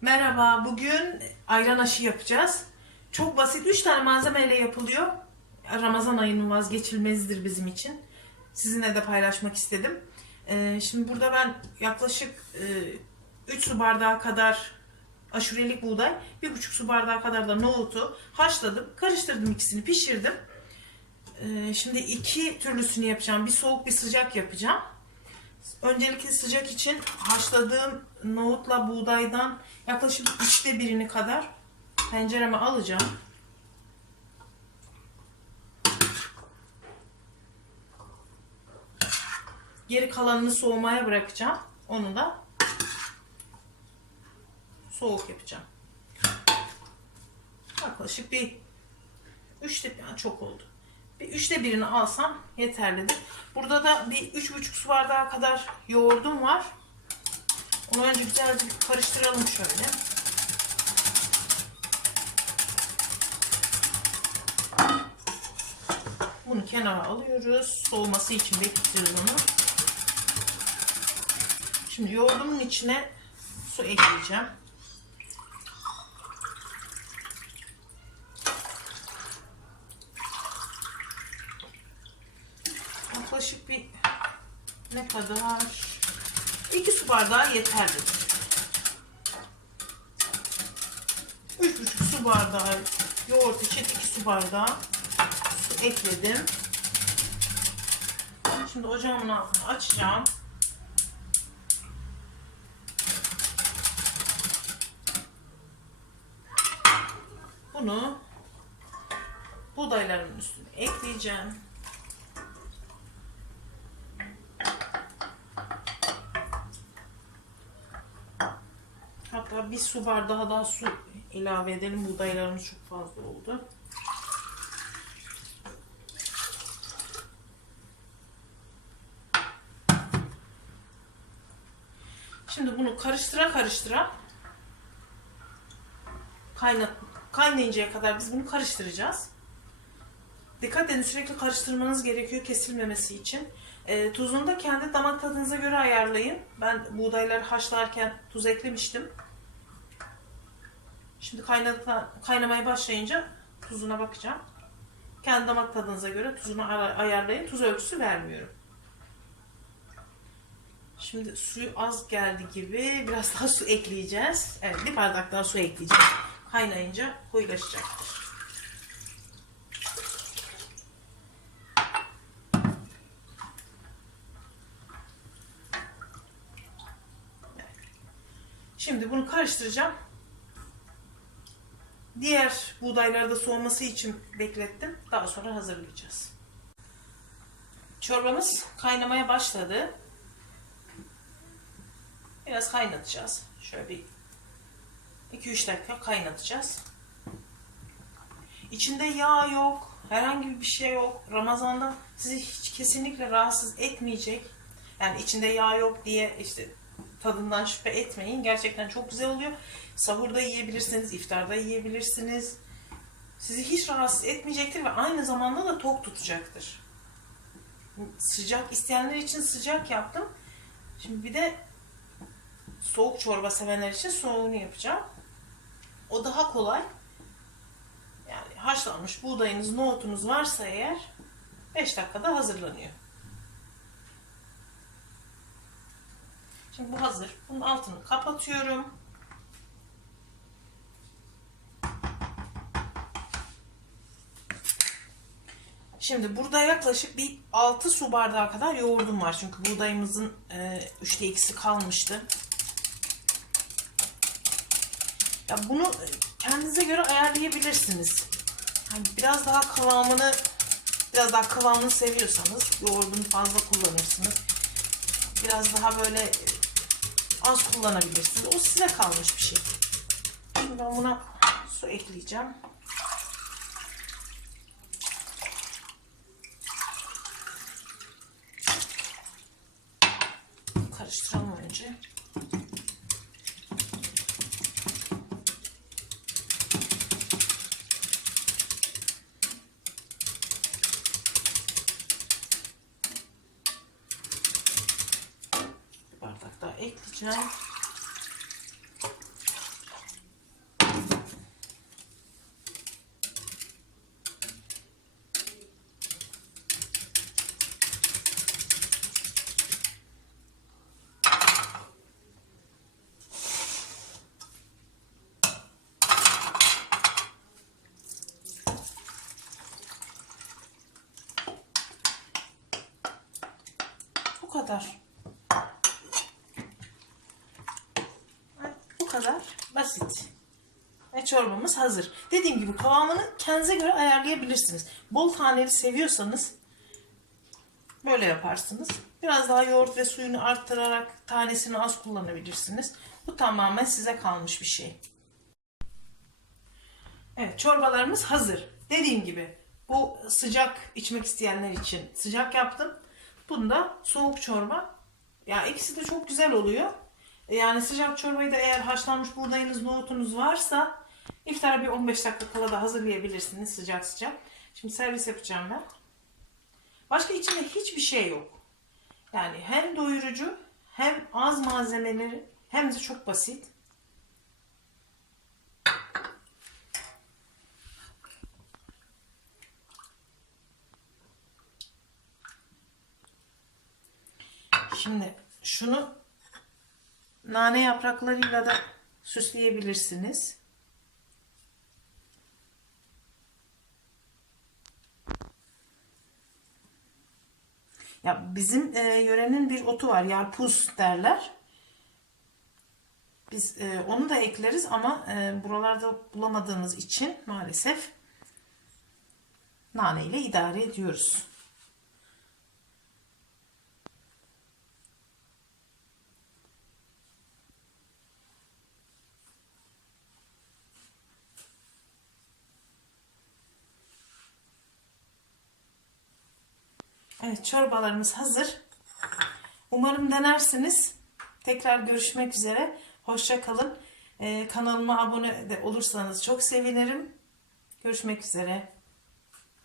Merhaba, bugün ayran aşı yapacağız. Çok basit, 3 tane malzemeyle yapılıyor. Ramazan ayının vazgeçilmezidir bizim için. Sizinle de paylaşmak istedim. Ee, şimdi burada ben yaklaşık 3 su bardağı kadar aşurelik buğday, 1,5 su bardağı kadar da nohutu haşladım. Karıştırdım ikisini, pişirdim. Ee, şimdi iki türlüsünü yapacağım. Bir soğuk, bir sıcak yapacağım. Öncelikle sıcak için haşladığım nohutla buğdaydan yaklaşık üçte birini kadar tencereme alacağım. Geri kalanını soğumaya bırakacağım. Onu da soğuk yapacağım. Yaklaşık bir üçte yani çok oldu. Bir üçte birini alsam yeterlidir. Burada da bir üç buçuk su bardağı kadar yoğurdum var. Onu önce güzelce karıştıralım şöyle. Bunu kenara alıyoruz. Soğuması için bekletiyoruz onu. Şimdi yoğurdumun içine su ekleyeceğim. Yaklaşık bir ne kadar? 2 su bardağı yeterlidir. 3,5 su bardağı yoğurt için 2 su bardağı su ekledim. Şimdi ocağımın altını açacağım. Bunu buğdayların üstüne ekleyeceğim. Bir su bardağı daha su ilave edelim. Buğdaylarımız çok fazla oldu. Şimdi bunu karıştıra karıştıra kaynat kaynayıncaya kadar biz bunu karıştıracağız. Dikkat edin sürekli karıştırmanız gerekiyor kesilmemesi için. E, tuzunu da kendi damak tadınıza göre ayarlayın. Ben buğdayları haşlarken tuz eklemiştim. Şimdi kaynata, kaynamaya başlayınca tuzuna bakacağım. Kendi damak tadınıza göre tuzunu ayarlayın. Tuz ölçüsü vermiyorum. Şimdi suyu az geldi gibi biraz daha su ekleyeceğiz. Evet bir bardak daha su ekleyeceğim. Kaynayınca koyulaşacaktır. Şimdi bunu karıştıracağım. Diğer buğdayları da soğuması için beklettim. Daha sonra hazırlayacağız. Çorbamız kaynamaya başladı. Biraz kaynatacağız. Şöyle bir 2-3 dakika kaynatacağız. İçinde yağ yok. Herhangi bir şey yok. Ramazanda sizi hiç kesinlikle rahatsız etmeyecek. Yani içinde yağ yok diye işte tadından şüphe etmeyin. Gerçekten çok güzel oluyor. Sahurda yiyebilirsiniz, iftarda yiyebilirsiniz. Sizi hiç rahatsız etmeyecektir ve aynı zamanda da tok tutacaktır. Sıcak isteyenler için sıcak yaptım. Şimdi bir de soğuk çorba sevenler için soğuğunu yapacağım. O daha kolay. Yani haşlanmış buğdayınız, nohutunuz varsa eğer 5 dakikada hazırlanıyor. Şimdi bu hazır. Bunun altını kapatıyorum. Şimdi burada yaklaşık bir 6 su bardağı kadar yoğurdum var. Çünkü buğdayımızın e, 3'te 2'si kalmıştı. Ya bunu kendinize göre ayarlayabilirsiniz. Hani biraz daha kıvamını biraz daha kıvamını seviyorsanız yoğurdunu fazla kullanırsınız. Biraz daha böyle az kullanabilirsiniz. O size kalmış bir şey. Şimdi ben buna su ekleyeceğim. Karıştıralım önce. ekleyeceğim. kadar. Kadar basit. Ve çorbamız hazır. Dediğim gibi kıvamını kendinize göre ayarlayabilirsiniz. Bol taneli seviyorsanız böyle yaparsınız. Biraz daha yoğurt ve suyunu arttırarak tanesini az kullanabilirsiniz. Bu tamamen size kalmış bir şey. Evet çorbalarımız hazır. Dediğim gibi bu sıcak içmek isteyenler için sıcak yaptım. Bunda soğuk çorba. Ya ikisi de çok güzel oluyor. Yani sıcak çorbayı da eğer haşlanmış buğdayınız, nohutunuz varsa iftara bir 15 dakika kala da hazırlayabilirsiniz sıcak sıcak. Şimdi servis yapacağım ben. Başka içinde hiçbir şey yok. Yani hem doyurucu hem az malzemeleri hem de çok basit. Şimdi şunu nane yapraklarıyla da süsleyebilirsiniz. Ya bizim e, yörenin bir otu var. Yarpuz derler. Biz e, onu da ekleriz ama e, buralarda bulamadığımız için maalesef nane ile idare ediyoruz. Evet çorbalarımız hazır. Umarım denersiniz. Tekrar görüşmek üzere. Hoşça kalın. Ee, kanalıma abone olursanız çok sevinirim. Görüşmek üzere.